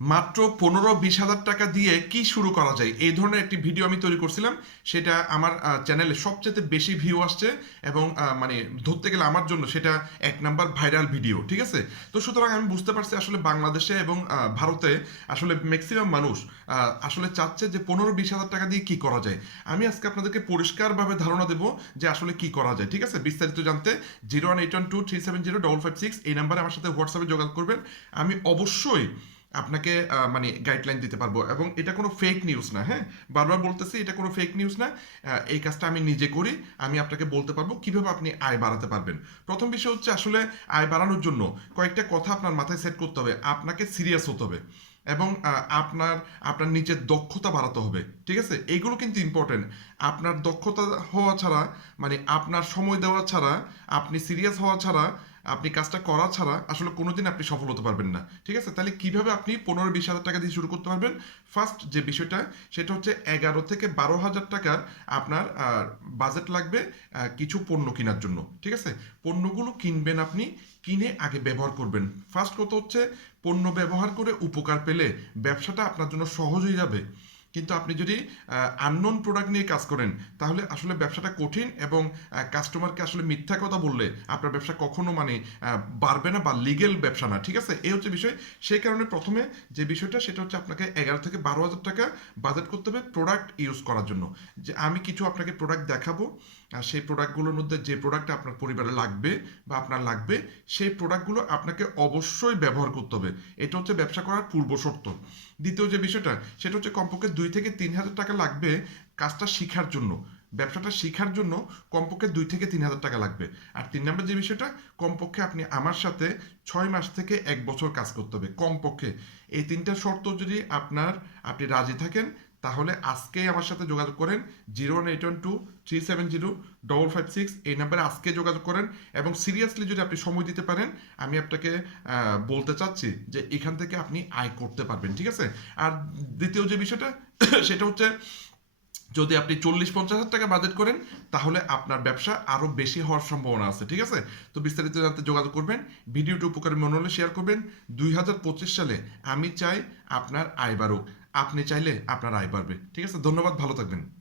মাত্র পনেরো বিশ হাজার টাকা দিয়ে কি শুরু করা যায়? এই ধরনের একটি ভিডিও আমি তৈরি করছিলাম। সেটা আমার চ্যানেলে সবচেয়ে বেশি ভিউ আসছে এবং মানে ধরতে গেলে আমার জন্য সেটা এক নাম্বার ভাইরাল ভিডিও ঠিক আছে? তো সুতরাং আমি বুঝতে পারছি আসলে বাংলাদেশে এবং ভারতে আসলে ম্যাক্সিমাম মানুষ আসলে চাচ্ছে যে পনেরো বিশ হাজার টাকা দিয়ে কি করা যায়। আমি আজকে আপনাদেরকে পরিষ্কারভাবে ধারণা দেবো যে আসলে কি করা যায়, ঠিক আছে? বিস্তারিত জানতে zero one eight one two three seven zero double five six এই নাম্বারে আমার সাথে হোয়াটসঅ্যাপে যোগাযোগ করবেন। আমি অবশ্যই আপনাকে মানে গাইডলাইন দিতে পারব। এবং এটা কোনো ফেক নিউজ না হ্যাঁ? বারবার বলতেছি, এটা কোনো ফেক নিউজ না। এই কাজটা আমি নিজে করি, আমি আপনাকে বলতে পারব কীভাবে আপনি আয় বাড়াতে পারবেন। প্রথম বিষয় হচ্ছে আসলে আয় বাড়ানোর জন্য কয়েকটা কথা আপনার মাথায় সেট করতে হবে, আপনাকে সিরিয়াস হতে হবে এবং আপনার আপনার নিজের দক্ষতা বাড়াতে হবে, ঠিক আছে? এইগুলো কিন্তু ইম্পর্টেন্ট আপনার দক্ষতা হওয়া ছাড়া মানে আপনার সময় দেওয়া ছাড়া, আপনি সিরিয়াস হওয়া ছাড়া আপনি কাজটা করা ছাড়া আসলে কোনো দিন আপনি সফল হতে পারবেন না। ঠিক আছে? তাহলে কীভাবে আপনি পনেরো বিশ হাজার টাকা দিয়ে শুরু করতে পারবেন? ফার্স্ট যে বিষয়টা, সেটা হচ্ছে এগারো থেকে বারো হাজার টাকার আপনার বাজেট লাগবে কিছু পণ্য কেনার জন্য। ঠিক আছে? পণ্যগুলো কিনবেন আপনি, কিনে আগে ব্যবহার করবেন। ফার্স্ট কথা হচ্ছে, পণ্য ব্যবহার করে উপকার পেলে ব্যবসাটা আপনার জন্য সহজ হয়ে যাবে। কিন্তু আপনি যদি আননোন প্রোডাক্ট নিয়ে কাজ করেন, তাহলে আসলে ব্যবসাটা কঠিন এবং কাস্টমারকে আসলে মিথ্যা কথা বললে আপনার ব্যবসা কখনো মানে বাড়বে না বা লিগেল ব্যবসা না, ঠিক আছে? এই হচ্ছে বিষয়। সেই কারণে প্রথমে যে বিষয়টা, সেটা হচ্ছে আপনাকে এগারো থেকে বারো হাজার টাকা বাজেট করতে হবে প্রোডাক্ট ইউজ করার জন্য। যে আমি কিছু আপনাকে প্রোডাক্ট দেখাবো, আর সেই প্রোডাক্টগুলোর মধ্যে যে প্রোডাক্ট আপনার পরিবারে লাগবে বা আপনার লাগবে, সেই প্রোডাক্টগুলো আপনাকে অবশ্যই ব্যবহার করতে হবে। এটা হচ্ছে ব্যবসা করার পূর্ব শর্ত দ্বিতীয় যে বিষয়টা, সেটা হচ্ছে কমপক্ষে দুই থেকে তিন হাজার টাকা লাগবে কাজটা শেখার জন্য। ব্যবসাটা শেখার জন্য কমপক্ষে দুই থেকে তিন হাজার টাকা লাগবে। আর তিন নম্বর যে বিষয়টা, কমপক্ষে আপনি আমার সাথে ছয় মাস থেকে এক বছর কাজ করতে হবে। কমপক্ষে। এই তিনটা শর্ত যদি আপনার, আপনি রাজি থাকেন তাহলে আজকেই আমার সাথে যোগাযোগ করেন zero one eight one two three seven zero double five six এই নাম্বারে আজকে যোগাযোগ করেন এবং সিরিয়াসলি যদি আপনি সময় দিতে পারেন, আমি আপনাকে বলতে চাচ্ছি যে এখান থেকে আপনি আয় করতে পারবেন, ঠিক আছে? আর দ্বিতীয় যে বিষয়টা, সেটা হচ্ছে যদি আপনি চল্লিশ পঞ্চাশ হাজার টাকা বাজেট করেন, তাহলে আপনার ব্যবসা আরও বেশি হওয়ার সম্ভাবনা আছে, ঠিক আছে? তো বিস্তারিত জানতে যোগাযোগ করবেন, ভিডিওটি উপকারী মনে হলে শেয়ার করবেন। দুই হাজার পঁচিশ সালে আমি চাই আপনার আয় বাড়ুক, আপনি চাইলে আপনার আয় বাড়বে, ঠিক আছে? ধন্যবাদ, ভালো থাকবেন।